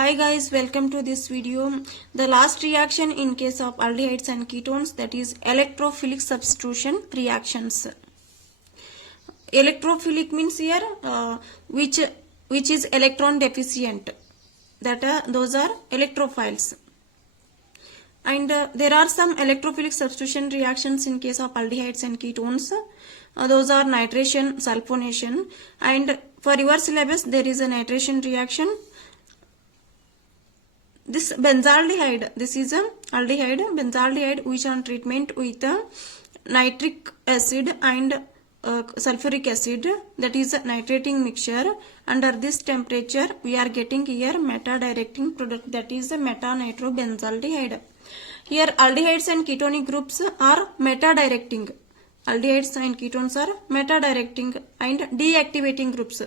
Hi guys, welcome to this video. The last reaction in case of aldehydes and ketones, that is electrophilic substitution reactions. Electrophilic means here which is electron deficient. Those are electrophiles. And there are some electrophilic substitution reactions in case of aldehydes and ketones. Those are nitration, sulfonation, and for your syllabus there is a nitration reaction. This benzaldehyde, this is a aldehyde, benzaldehyde which on treatment with nitric acid and sulfuric acid, that is a nitrating mixture. Under this temperature we are getting here meta-directing product, that is a meta-nitrobenzaldehyde. Here aldehydes and ketonic groups are meta-directing. Aldehydes and ketones are meta-directing and deactivating groups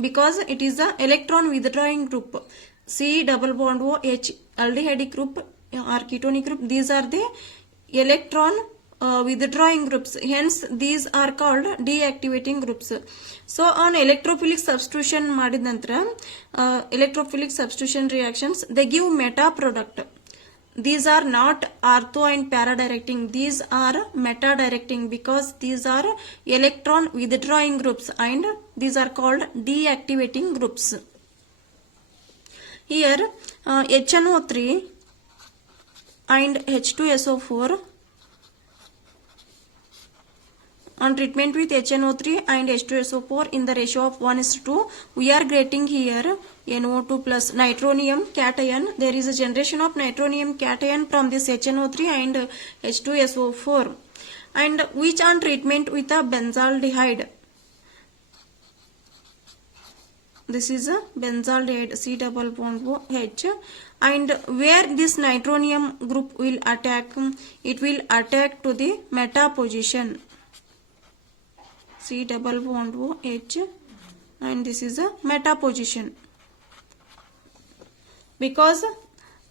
because it is a electron withdrawing group. C double bond OH, aldehydic group or ketonic group, these are the electron withdrawing groups, hence these are called deactivating groups. So on electrophilic substitution ಮಾಡಿದ ನಂತರ electrophilic substitution reactions, they give meta product. These are not ortho and para directing, these are meta directing because these are electron withdrawing groups and these are called deactivating groups. Here HNO3 and H2SO4, on treatment with HNO3 and H2SO4 in the ratio of 1:2, we are getting here NO2 plus nitronium cation. There is a generation of nitronium cation from this HNO3 and H2SO4, and which on treatment with a benzaldehyde. This is a benzaldehyde, C double bond OH, and where this nitronium group will attack, it will attack to the meta position, C double bond OH, and this is a meta position because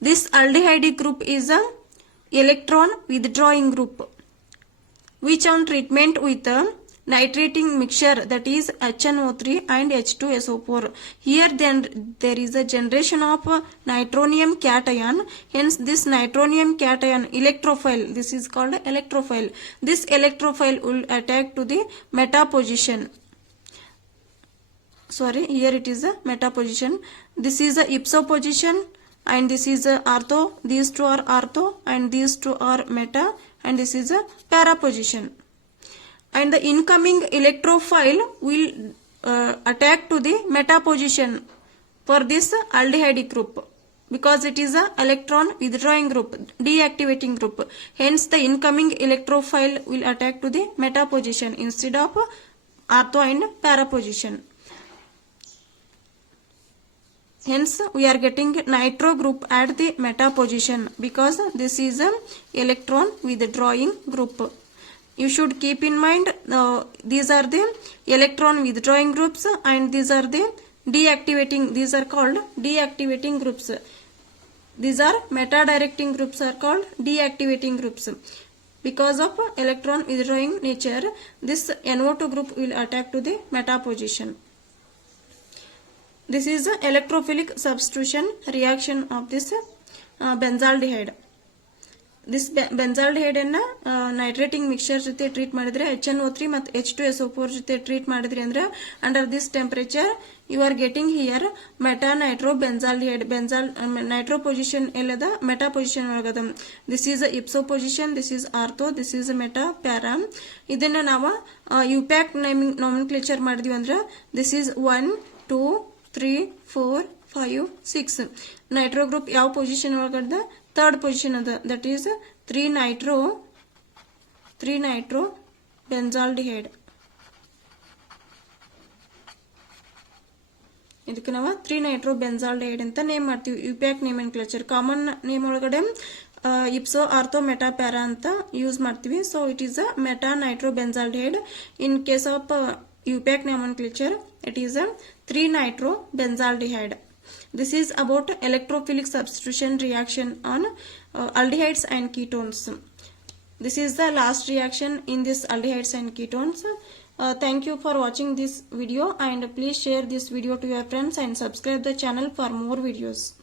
this aldehydic group is a electron withdrawing group which on treatment with a nitrating mixture, that is HNO3 and H2SO4. Here then there is a generation of nitronium cation, hence this nitronium cation electrophile, this is called electrophile. This electrophile will attack to the meta position. Sorry, here it is a meta position. This is a ipso position and this is a ortho. These two are ortho and these two are meta, and this is a para position. And the incoming electrophile will attack to the meta position for this aldehydic group because it is a electron withdrawing group, deactivating group. Hence the incoming electrophile will attack to the meta position instead of ortho and para position. Hence we are getting nitro group at the meta position because this is a electron withdrawing group. You should keep in mind these are the electron withdrawing groups and these are the deactivating, these are called deactivating groups. These are meta directing groups are called deactivating groups. Because of electron withdrawing nature, this NO2 group will attack to the meta position. This is the electrophilic substitution reaction of this benzaldehyde. This benzaldehyde ಅನ್ನ nitrating mixture ಜೊತೆ treat ಮಾಡಿದ್ರೆ HNO3 ಮತ್ತು H2SO4 ಜೊತೆ treat ಮಾಡಿದ್ರಿ ಅಂದ್ರೆ under this temperature you are getting here meta nitro benzaldehyde. Nitro position ಎಲ್ಲದ meta position ಒಳಗದ. This is ipso position, this is ortho, this is meta para. ಇದನ್ನ ನಾವು ಯುಪ್ಯಾಕ್ ನಾಮಿನ್ಕ್ಲೇಚರ್ ಮಾಡಿದ್ವಿ ಅಂದ್ರೆ ದಿಸ್ ಈಸ್ 1 2 3 4 5 6. ನೈಟ್ರೋ ಗ್ರೂಪ್ ಯಾವ position ಒಳಗದ? Third position ಅದ, that is 3 nitro benzaldehyde. ಇದಕ್ಕೆ ನಾವು 3 ನೈಟ್ರೋ ಬೆಂಜಾಲ್ಡಿಹೈಡ್ ಅಂತ ನೇಮ್ ಮಾಡ್ತೀವಿ ಯುಪ್ಯಾಕ್ ನೇಮನ್ಕ್ಲೇಚರ್. ಕಾಮನ್ ನೇಮ್ ಒಳಗಡೆ ಇಪ್ಸೋ ಆರ್ಥೋ ಮೆಟಾ ಪ್ಯಾರಾ ಅಂತ ಯೂಸ್ ಮಾಡ್ತೀವಿ. So it is a meta nitro benzaldehyde. In case of IUPAC nomenclature it is a 3 nitro benzaldehyde. This is about electrophilic substitution reaction on aldehydes and ketones. This is the last reaction in this aldehydes and ketones. Thank you for watching this video, and please share this video to your friends and subscribe the channel for more videos.